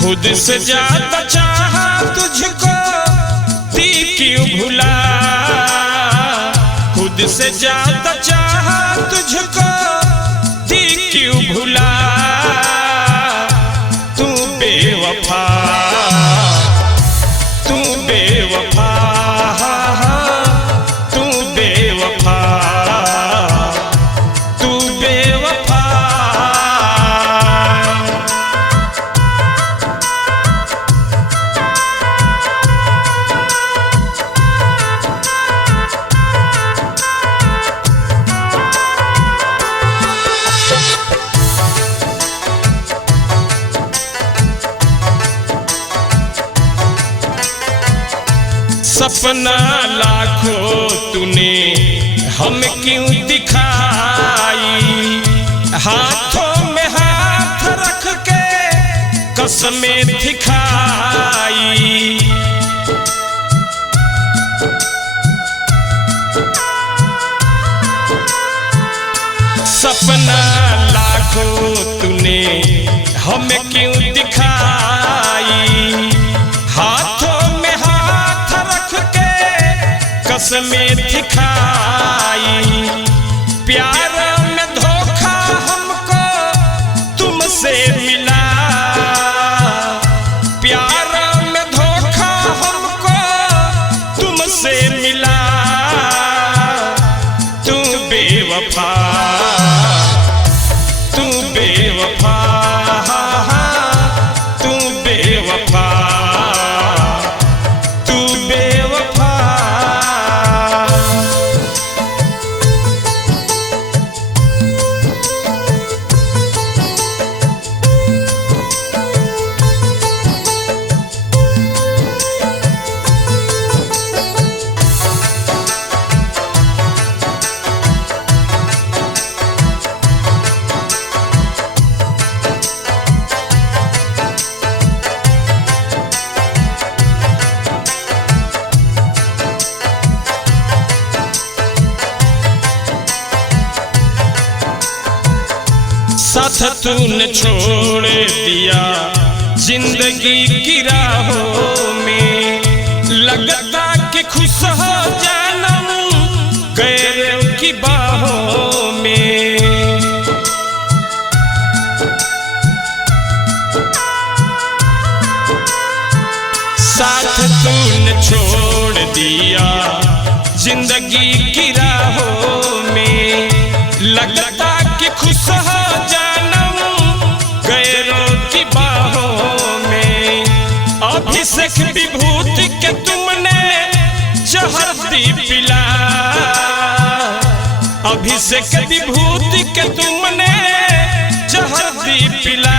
खुद से ज्यादा चाहा तुझको दी क्यों भुला, खुद से ज्यादा चाहा तुझको दी क्यों भुला। तू बेवफा, तू बेवफा, तू बेवफा, तू बेवफा। सपना लाखों तूने हम क्यों दिखाई, हाथों में हाथ रख के कसमें दिखाई। सपना लाखों तूने हम क्यों दिखाई, हाथों में हाथ रख के कसमें दिखाई। प्यार में धोखा हमको तुमसे मिला, प्यार में धोखा हमको तुमसे मिला। तू बेवफा, तू बेवफा, तू बेवफा, तू बेवफा। साथ तूने छोड़ दिया जिंदगी की राहों में, लगता कि खुश हो जानम गैरों की बाहों में। साथ तूने छोड़ दिया जिंदगी की राहों में, लगता कि खुश हो अभिषेक विभूति के तुमने जहर दी पिला, अभिषेक विभूति के तुमने जहर दी पिला।